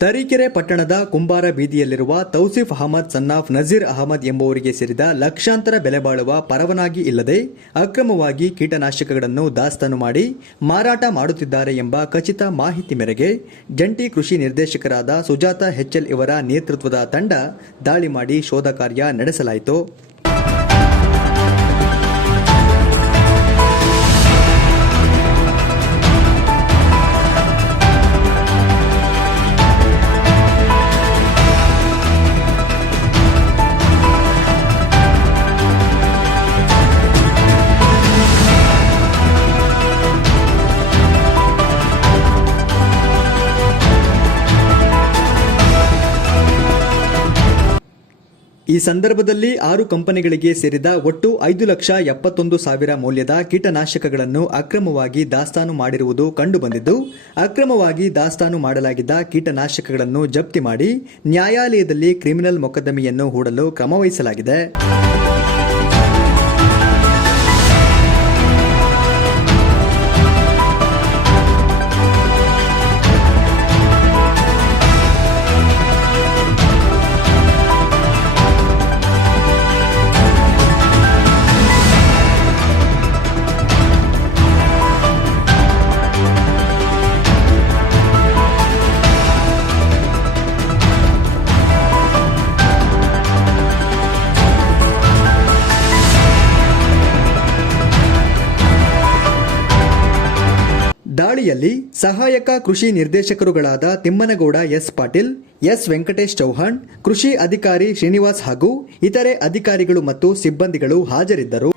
ತರೀಕೆರೆ ಪಟ್ಟಣದ ಕುಂಬಾರ ಬೀದಿಯಲ್ಲಿರುವ ತೌಸಿಫ್ ಅಹಮದ್ ಸನ್ನಾಫ್ ನಜೀರ್ ಅಹಮದ್ ಎಂಬುವರಿಗೆ ಸೇರಿದ ಲಕ್ಷಾಂತರ ಬೆಲೆ ಬಾಳುವ ಪರವಾನಗಿ ಇಲ್ಲದೆ ಅಕ್ರಮವಾಗಿ ಕೀಟನಾಶಕಗಳನ್ನು ದಾಸ್ತಾನು ಮಾಡಿ ಮಾರಾಟ ಮಾಡುತ್ತಿದ್ದಾರೆ ಎಂಬ ಖಚಿತ ಮಾಹಿತಿ ಮೇರೆಗೆ ಜಂಟಿ ಕೃಷಿ ನಿರ್ದೇಶಕರಾದ ಸುಜಾತ ಹೆಚ್ಎಲ್ ಇವರ ನೇತೃತ್ವದ ತಂಡ ದಾಳಿ ಮಾಡಿ ಶೋಧ ಕಾರ್ಯ ನಡೆಸಲಾಯಿತು. ಈ ಸಂದರ್ಭದಲ್ಲಿ 6 ಕಂಪನಿಗಳಿಗೆ ಸೇರಿದ ಒಟ್ಟು 5,71,000 ಮೌಲ್ಯದ ಕೀಟನಾಶಕಗಳನ್ನು ಅಕ್ರಮವಾಗಿ ದಾಸ್ತಾನು ಮಾಡಿರುವುದು ಕಂಡುಬಂದಿದ್ದು, ಅಕ್ರಮವಾಗಿ ದಾಸ್ತಾನು ಮಾಡಲಾಗಿದ್ದ ಕೀಟನಾಶಕಗಳನ್ನು ಜಪ್ತಿ ಮಾಡಿ ನ್ಯಾಯಾಲಯದಲ್ಲಿ ಕ್ರಿಮಿನಲ್ ಮೊಕದ್ದಮೆಯನ್ನು ಹೂಡಲು ಕ್ರಮವಹಿಸಲಾಗಿದೆ. ದಾಳಿಯಲ್ಲಿ ಸಹಾಯಕ ಕೃಷಿ ನಿರ್ದೇಶಕರುಗಳಾದ ತಿಮ್ಮನಗೌಡ ಎಸ್ ಪಾಟೀಲ್, ಎಸ್ ವೆಂಕಟೇಶ್ ಚೌಹಾಣ್, ಕೃಷಿ ಅಧಿಕಾರಿ ಶ್ರೀನಿವಾಸ್ ಹಾಗೂ ಇತರೆ ಅಧಿಕಾರಿಗಳು ಮತ್ತು ಸಿಬ್ಬಂದಿಗಳು ಹಾಜರಿದ್ದರು.